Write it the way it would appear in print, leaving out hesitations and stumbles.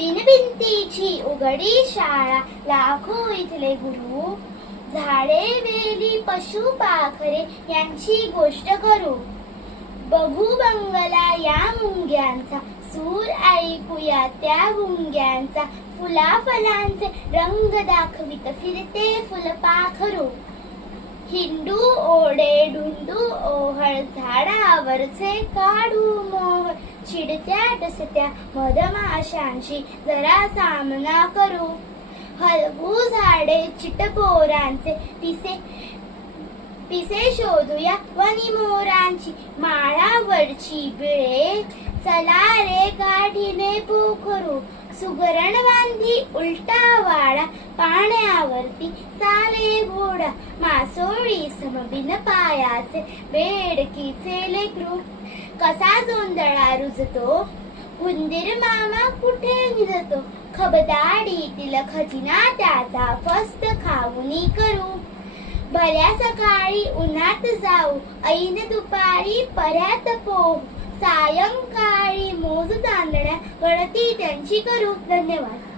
बिनभिंतीची उघडी शाळा, लाखो इथले गुरु, झाडे वेली पशु पाखरे यांची गोष्ट करू. बघू बंगला या मुंग्यांचा, सूर ऐकूया त्या गुंग्यांचा, फुलाफलांचे रंग दाखवित फिरते फुलपाखरू. हिंडू ओढे ढुंडू ओहळ, झाडावरचे काढू मोह, चिडत्या टसत्या मधमाशांशी जरा सामना करू. हलवू झाडे चिटपोरांचे, पिसे शोधूया वनी मोरांची, माळावरची बिळे चला रे काठीने पोखरू. सुगरण बांधी उलटा वाडा, पाण्यावरती चाले घोडा, मासोळी समबिन पायाचे बेडकीचे लेकरू. कसा जोंधळा रुजतो, उंदीर मामा कुठे निजतो, खबदाडीतील खजिना त्याचा फस्त खाऊनी करू. भल्या सकाळी उन्हात जाऊ, ऐन दुपारी पर्यात पोहू, सायंकाळी मोज चांदण्या गणती त्यांची करू. धन्यवाद.